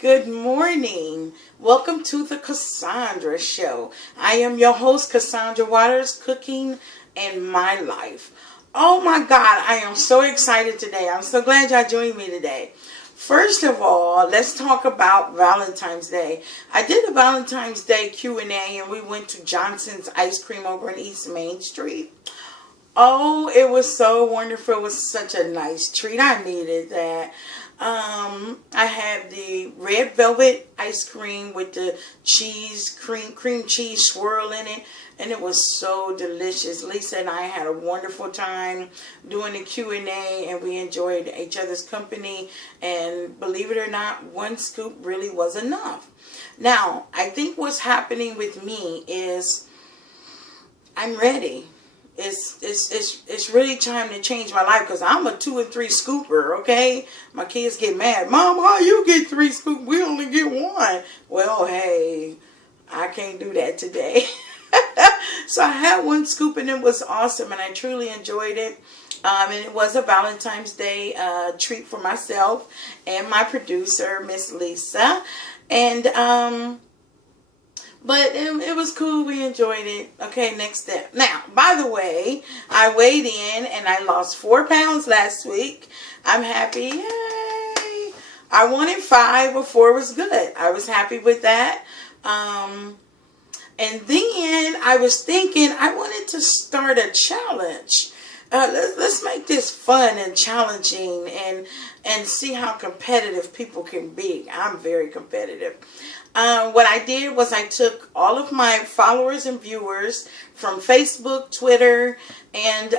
Good morning. Welcome to the CassAAndra Show. I am your host, Cassandra Waters, Cooking and My Life. Oh my God, I am so excited today. I'm so glad y'all joined me today. First of all, let's talk about Valentine's Day. I did a Valentine's Day Q&A and we went to Johnson's Ice Cream over in East Main Street. Oh, it was so wonderful. It was such a nice treat. I needed that. I had the red velvet ice cream with the cream cheese swirl in it, and it was so delicious. Lisa and I had a wonderful time doing the Q&A, and we enjoyed each other's company, and believe it or not, one scoop really was enough. Now, I think what's happening with me is I'm ready. It's really time to change my life because I'm a 2 and 3 scooper, okay? My kids get mad. Mom, how you get 3 scoops? We only get 1. Well, hey, I can't do that today. So I had 1 scoop and it was awesome and I truly enjoyed it. And it was a Valentine's Day treat for myself and my producer, Miss Lisa. And but it was cool. We enjoyed it. Okay, next step. Now, by the way, I weighed in and I lost 4 pounds last week. I'm happy. Yay! I wanted 5, but 4 was good. I was happy with that. And then I was thinking I wanted to start a challenge. Let's make this fun and challenging and see how competitive people can be. I'm very competitive. What I did was I took all of my followers and viewers from Facebook, Twitter, and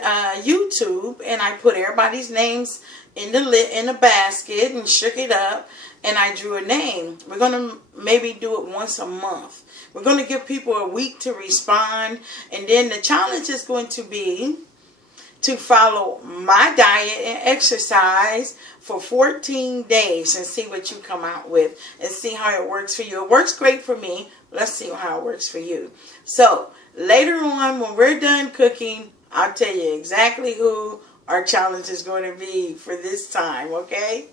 YouTube, and I put everybody's names in the basket and shook it up, and I drew a name. We're going to maybe do it once a month. We're going to give people a week to respond, and then the challenge is going to be to follow my diet and exercise for 14 days and see what you come out with and see how it works for you. It works great for me. Let's see how it works for you. So later on, when we're done cooking, I'll tell you exactly who our challenge is going to be for this time, okay?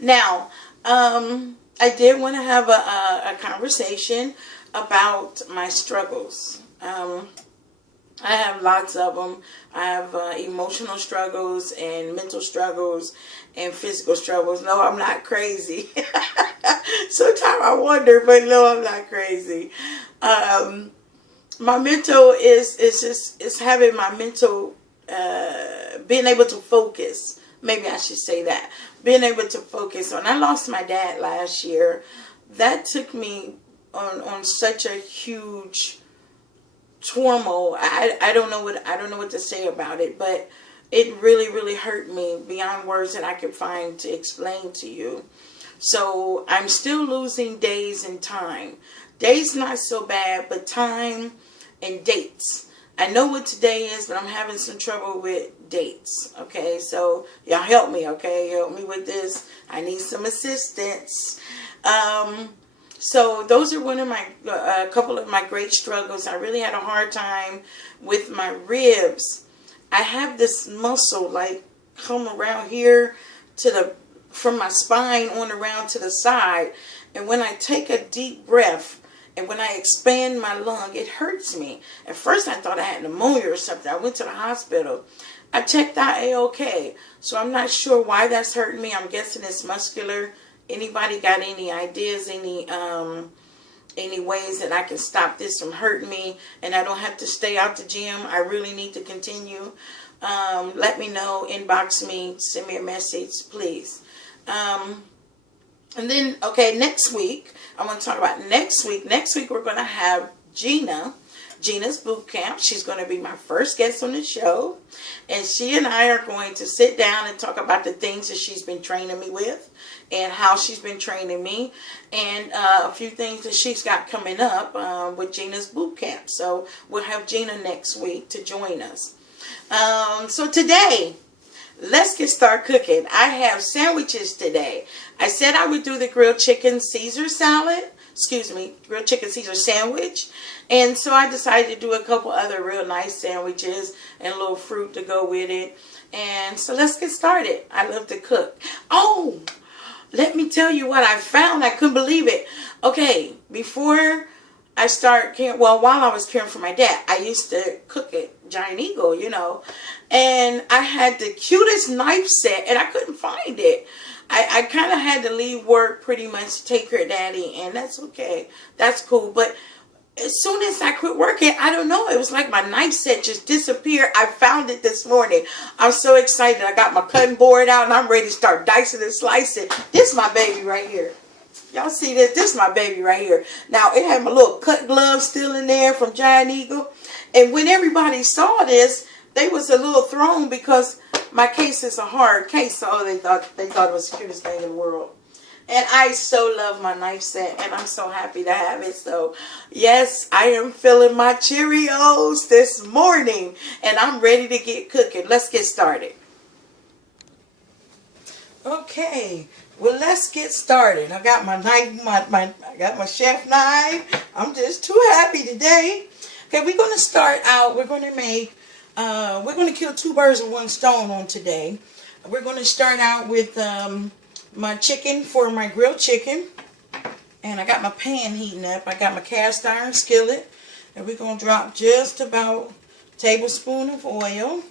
Now, I did want to have a conversation about my struggles. I have lots of them. I have emotional struggles and mental struggles and physical struggles. No, I'm not crazy. Sometimes I wonder, but no, I'm not crazy. My mental is having my mental, being able to focus. Maybe I should say that. Being able to focus. When I lost my dad last year, that took me on such a huge turmoil. I don't know what to say about it, but it really hurt me beyond words that I could find to explain to you. So I'm still losing days and time. Days not so bad, but time and dates. I know what today is, but I'm having some trouble with dates. Okay, so y'all help me. Okay, help me with this. I need some assistance. So those are one of my, a couple of my great struggles. I really had a hard time with my ribs. I have this muscle like come around here from my spine on around to the side. And when I take a deep breath and when I expand my lung, it hurts me. At first I thought I had pneumonia or something. I went to the hospital. I checked out A-OK. So I'm not sure why that's hurting me. I'm guessing it's muscular. Anybody got any ideas, any ways that I can stop this from hurting me and I don't have to stay out the gym? I really need to continue. Let me know, inbox me, send me a message, please. And then, okay, next week, I want to talk about next week. Next week, we're going to have Gina's Boot Camp. She's going to be my first guest on the show. And she and I are going to sit down and talk about the things that she's been training me with and how she's been training me and a few things that she's got coming up with Gina's Boot Camp. So we'll have Gina next week to join us. So today, let's get started cooking. I have sandwiches today. I said I would do the grilled chicken Caesar salad. Grilled chicken Caesar sandwich. And so I decided to do a couple other real nice sandwiches and a little fruit to go with it. And so let's get started. I love to cook. Oh, let me tell you what I found. I couldn't believe it. Okay, before I start caring, well, while I was caring for my dad, I used to cook at Giant Eagle, you know, and I had the cutest knife set, and I couldn't find it. I kind of had to leave work pretty much to take care of Daddy, and that's okay. That's cool. But as soon as I quit working, I don't know, it was like my knife set just disappeared. I found it this morning. I'm so excited. I got my cutting board out, and I'm ready to start dicing and slicing. This is my baby right here. Y'all see this? This is my baby right here. Now, it had my little cut glove still in there from Giant Eagle. And when everybody saw this, they was a little thrown because my case is a hard case. So they thought it was the cutest thing in the world. And I so love my knife set, and I'm so happy to have it. So, yes, I am filling my Cheerios this morning, and I'm ready to get cooking. Let's get started. Okay, well, let's get started. I got my knife, I got my chef knife. I'm just too happy today. Okay, we're going to start out. We're going to make, we're going to kill two birds with one stone on today. We're going to start out with my chicken for my grilled chicken. And I got my pan heating up. I got my cast iron skillet. And we're going to drop just about a tablespoon of oil.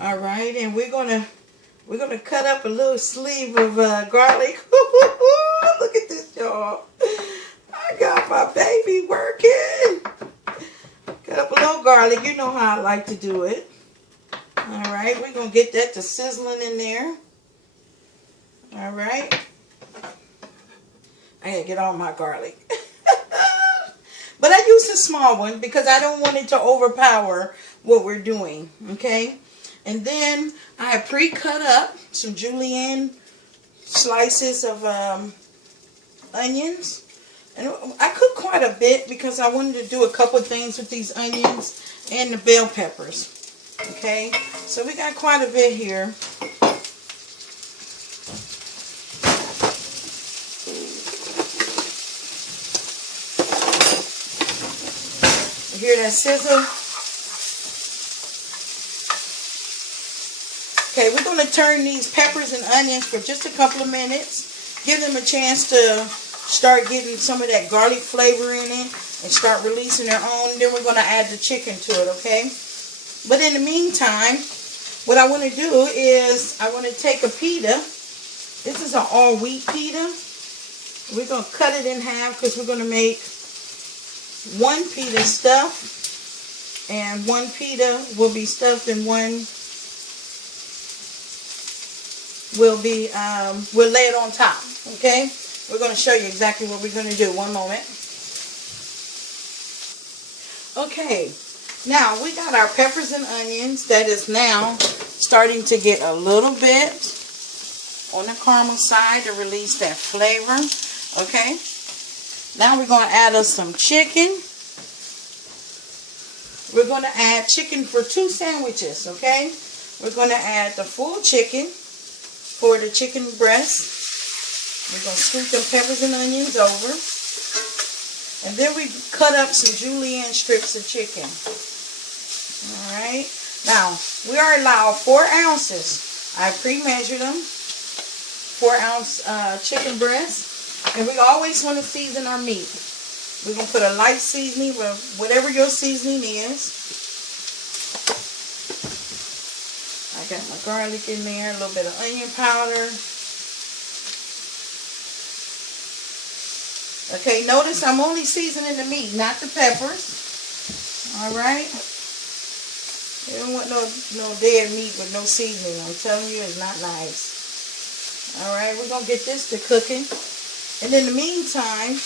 All right, and we're going to cut up a little sleeve of garlic. Look at this, y'all. I got my baby working. Cut up a little garlic. You know how I like to do it. All right, we're going to get that to sizzling in there. All right. I gotta get all my garlic. But I use a small one because I don't want it to overpower what we're doing. Okay. And then I have pre-cut up some julienne slices of onions. And I cooked quite a bit because I wanted to do a couple of things with these onions and the bell peppers. Okay. So we got quite a bit here. Hear that sizzle? Okay, we're going to turn these peppers and onions for just a couple of minutes. Give them a chance to start getting some of that garlic flavor in it and start releasing their own. Then we're going to add the chicken to it, okay? But in the meantime, what I want to do is I want to take a pita. This is an all-wheat pita. We're going to cut it in half because we're going to make one pita stuffed, and one pita will be stuffed, and one will be, we'll lay it on top, okay? We're going to show you exactly what we're going to do. One moment. Okay, now we got our peppers and onions that is now starting to get a little bit on the caramel side to release that flavor, okay? Now we're going to add us some chicken. We're going to add chicken for 2 sandwiches, okay? We're going to add the full chicken for the chicken breast. We're going to scoop them peppers and onions over. And then we cut up some julienne strips of chicken. Alright. Now, we are allowed 4 ounces. I pre-measured them. 4-ounce chicken breast. And we always want to season our meat. We're going to put a light seasoning, whatever your seasoning is. I got my garlic in there, a little bit of onion powder. Okay, notice I'm only seasoning the meat, not the peppers. Alright? You don't want no dead meat with no seasoning. I'm telling you, it's not nice. Alright, we're going to get this to cooking. And in the meantime,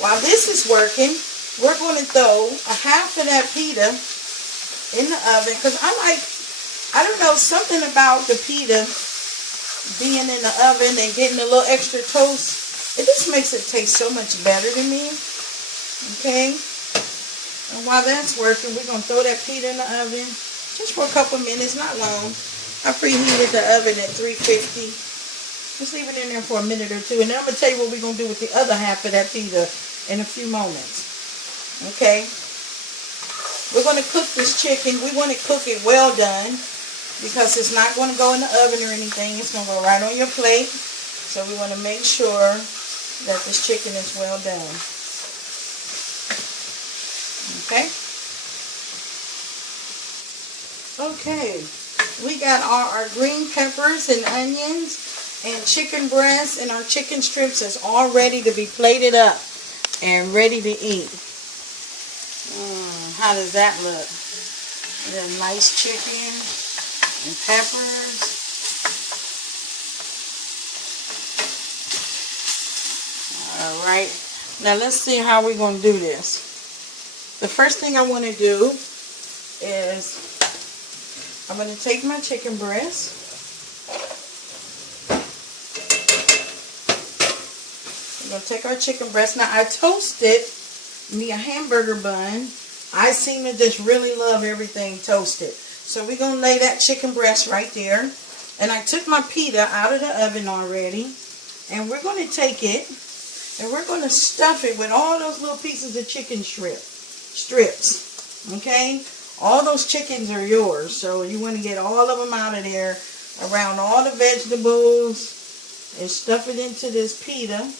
while this is working, we're going to throw a half of that pita in the oven. Because I don't know, something about the pita being in the oven and getting a little extra toast. It just makes it taste so much better to me. Okay? And while that's working, we're going to throw that pita in the oven just for a couple minutes, not long. I preheated the oven at 350. Just leave it in there for a minute or 2. And then I'm going to tell you what we're going to do with the other half of that pita in a few moments. Okay? We're going to cook this chicken. We want to cook it well done because it's not going to go in the oven or anything. It's going to go right on your plate. So we want to make sure that this chicken is well done. Okay? Okay. We got our green peppers and onions and chicken breasts, and our chicken strips is all ready to be plated up and ready to eat. How does that look? A nice chicken and peppers. Alright, now let's see how we're going to do this. The first thing I want to do is I'm going to take my chicken breast. I'm going to take our chicken breast. Now I toasted me a hamburger bun. I seem to just really love everything toasted. So we're going to lay that chicken breast right there. And I took my pita out of the oven already. And we're going to take it and we're going to stuff it with all those little pieces of chicken strips. Okay? All those chickens are yours. So you want to get all of them out of there around all the vegetables and stuff it into this pita.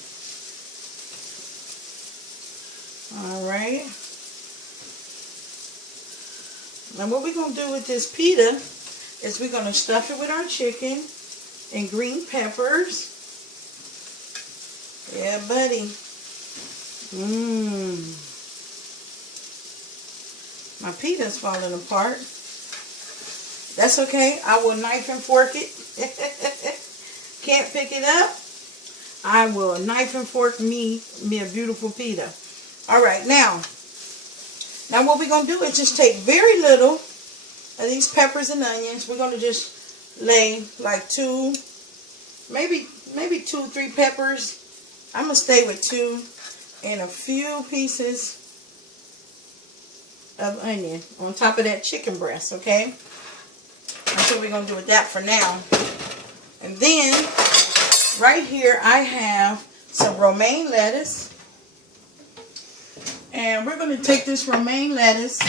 Alright. Now what we're going to do with this pita is we're going to stuff it with our chicken and green peppers. Yeah, buddy. My pita's falling apart. That's okay. I will knife and fork it. Can't pick it up. I will knife and fork me a beautiful pita. Alright, now what we're going to do is just take very little of these peppers and onions. We're going to just lay like two, maybe 2-3 peppers. I'm going to stay with 2 and a few pieces of onion on top of that chicken breast, okay? That's what we're going to do with that for now. And then, right here, I have some romaine lettuce. And we're going to take this romaine lettuce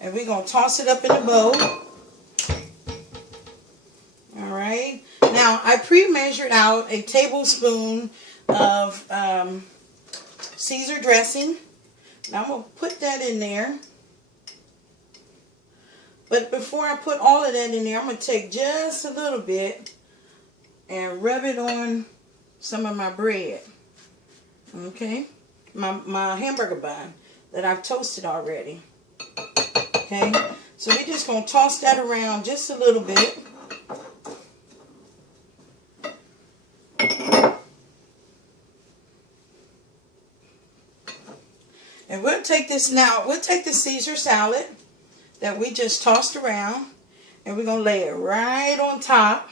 and we're going to toss it up in a bowl. Alright. Now, I pre-measured out a tablespoon of Caesar dressing. Now, I'm going to put that in there. But before I put all of that in there, I'm going to take just a little bit and rub it on some of my bread. Okay? My hamburger bun that I've toasted already. Okay? So we're just going to toss that around just a little bit. And we'll take this now. We'll take the Caesar salad that we just tossed around, and we're going to lay it right on top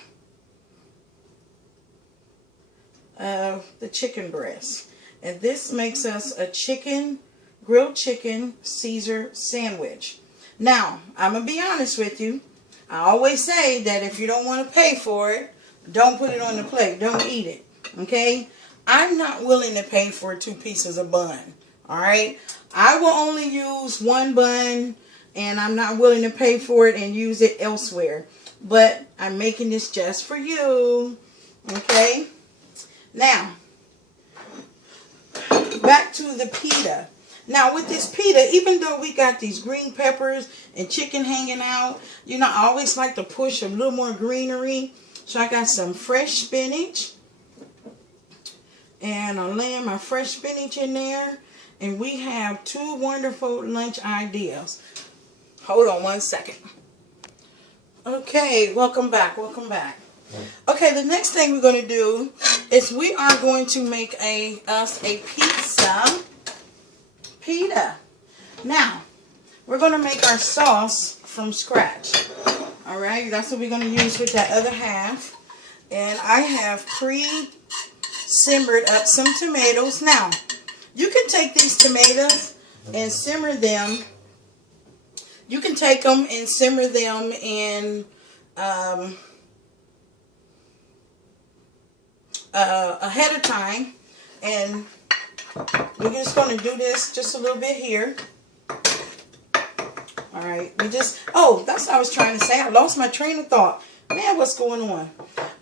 of the chicken breast. And this makes us a grilled chicken Caesar sandwich. Now, I'm going to be honest with you. I always say that if you don't want to pay for it, don't put it on the plate. Don't eat it. Okay? I'm not willing to pay for 2 pieces of bun. Alright? I will only use 1 bun, and I'm not willing to pay for it and use it elsewhere. But I'm making this just for you. Okay? Now, back to the pita. Now, with this pita, even though we got these green peppers and chicken hanging out, you know, I always like to push a little more greenery. So I got some fresh spinach. And I'm laying my fresh spinach in there. And we have 2 wonderful lunch ideas. Hold on 1 second. Okay, welcome back. Welcome back. Okay, the next thing we're going to do is we are going to make us a pita. Now, we're going to make our sauce from scratch. Alright, that's what we're going to use with that other half. And I have pre-simmered up some tomatoes. Now, you can take these tomatoes and simmer them. You can take them and simmer them in ahead of time. And we're just going to do this just a little bit here. Alright, that's what I was trying to say. I lost my train of thought. Man, what's going on?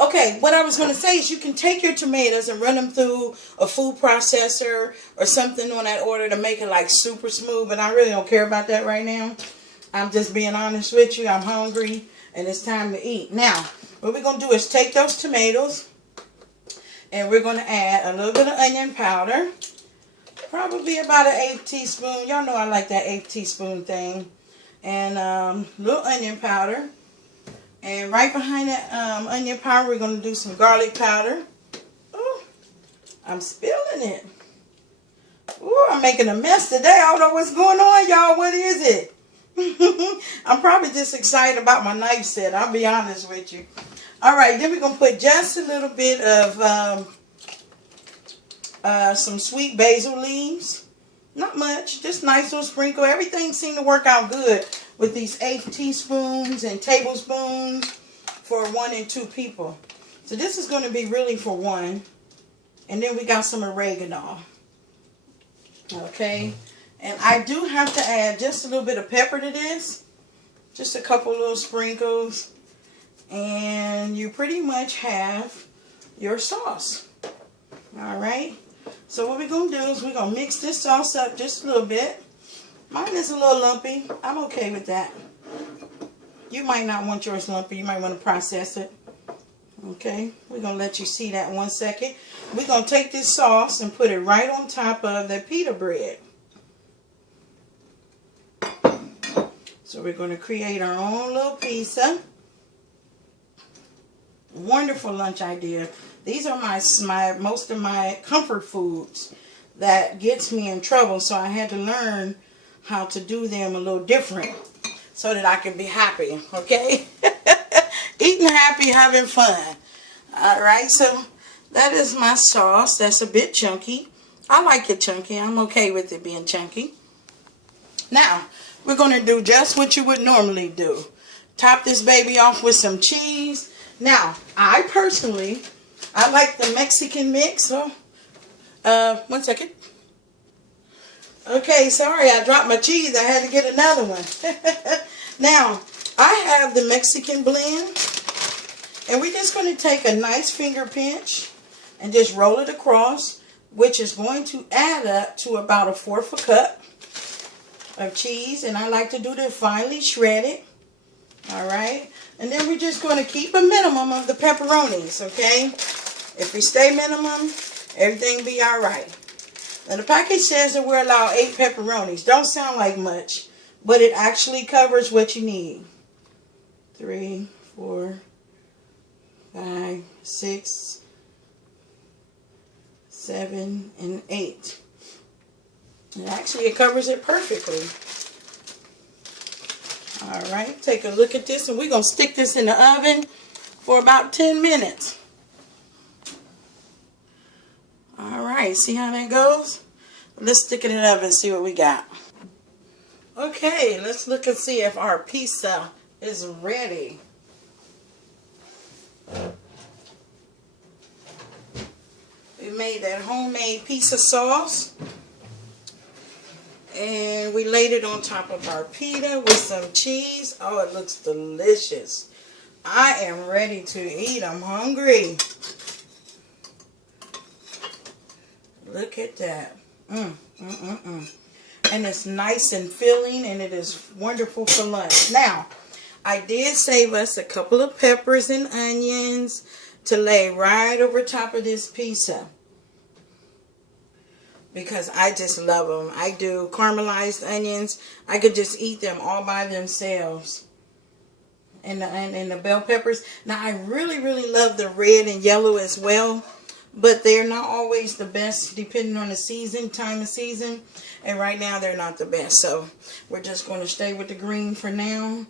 Okay, what I was going to say is you can take your tomatoes and run them through a food processor or something on that order to make it like super smooth, but I really don't care about that right now. I'm just being honest with you. I'm hungry and it's time to eat. Now, what we're going to do is take those tomatoes and we're going to add a little bit of onion powder. Probably about an 1/8 teaspoon. Y'all know I like that 1/8 teaspoon thing. And a little onion powder. And right behind that onion powder, we're going to do some garlic powder. Ooh, I'm spilling it. Ooh, I'm making a mess today. I don't know what's going on, y'all. What is it? I'm probably just excited about my knife set. I'll be honest with you. All right, then we're going to put just a little bit of some sweet basil leaves. Not much, just nice little sprinkle. Everything seemed to work out good with these 1/8 teaspoons and tablespoons for 1 and 2 people. So this is going to be really for 1. And then we got some oregano. Okay. And I do have to add just a little bit of pepper to this. Just a couple little sprinkles. And you pretty much have your sauce. Alright. So what we're going to do is we're going to mix this sauce up just a little bit. Mine is a little lumpy. I'm okay with that. You might not want yours lumpy. You might want to process it. Okay. We're going to let you see that 1 second. We're going to take this sauce and put it right on top of the pita bread. So we're going to create our own little pizza. Wonderful lunch idea. These are most of my comfort foods that gets me in trouble. So I had to learn how to do them a little different so that I can be happy. Okay? Eating happy, having fun. Alright, so that is my sauce. That's a bit chunky. I like it chunky. I'm okay with it being chunky. Now, we're going to do just what you would normally do. Top this baby off with some cheese. Now, I personally, I like the Mexican mix. So, 1 second. Okay, sorry, I dropped my cheese. I had to get another one. Now, I have the Mexican blend. And we're just going to take a nice finger pinch and just roll it across, which is going to add up to about 1/4 cup of cheese. And I like to do this finely shredded. Alright. And then we're just going to keep a minimum of the pepperonis, okay? If we stay minimum, everything will be alright. Now the package says that we're allowed 8 pepperonis. Don't sound like much, but it actually covers what you need. 3, 4, 5, 6, 7, and 8. And actually it covers it perfectly. Alright, take a look at this and we're going to stick this in the oven for about 10 minutes. Alright, see how that goes? Let's stick it in the oven and see what we got. Okay, let's look and see if our pizza is ready. We made that homemade pizza sauce. And we laid it on top of our pita with some cheese. Oh, it looks delicious. I am ready to eat. I'm hungry. Look at that. And it's nice and filling, and it is wonderful for lunch. Now, I did save us a couple of peppers and onions to lay right over top of this pizza, because I just love them. I do caramelized onions. I could just eat them all by themselves. And the bell peppers. Now, I really, really love the red and yellow as well. But they're not always the best depending on the season, time of season. And right now, they're not the best. So, we're just going to stay with the green for now.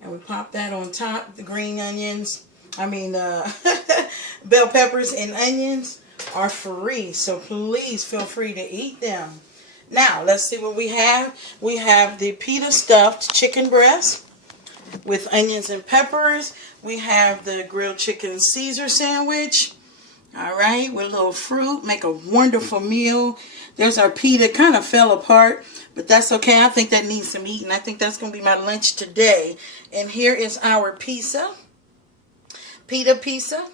And we pop that on top. The green onions. Bell peppers and onions are free, so please feel free to eat them. Now, let's see what we have. We have the pita stuffed chicken breast with onions and peppers. We have the grilled chicken Caesar sandwich. Alright, with a little fruit. Make a wonderful meal. There's our pita. Kind of fell apart, but that's okay. I think that needs some eating. I think that's going to be my lunch today. And here is our pizza. Pita pizza.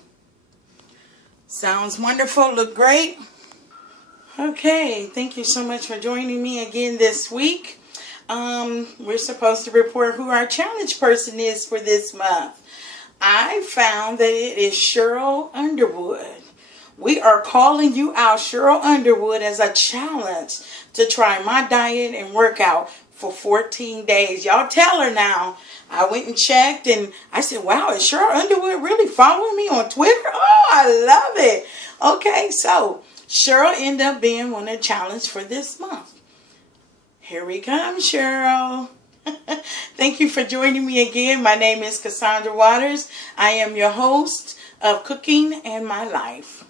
Sounds wonderful. Look great. Okay, thank you so much for joining me again this week. We're supposed to report who our challenge person is for this month. I found that it is Sheryl Underwood. We are calling you out, Sheryl Underwood, as a challenge to try my diet and workout for 14 days. Y'all tell her now. I went and checked and I said, wow, is Sheryl Underwood really following me on Twitter? Oh, I love it. Okay, so Sheryl ended up being one of the challenge for this month. Here we come, Sheryl. Thank you for joining me again. My name is CassAAndra Waters. I am your host of Cooking and My Life.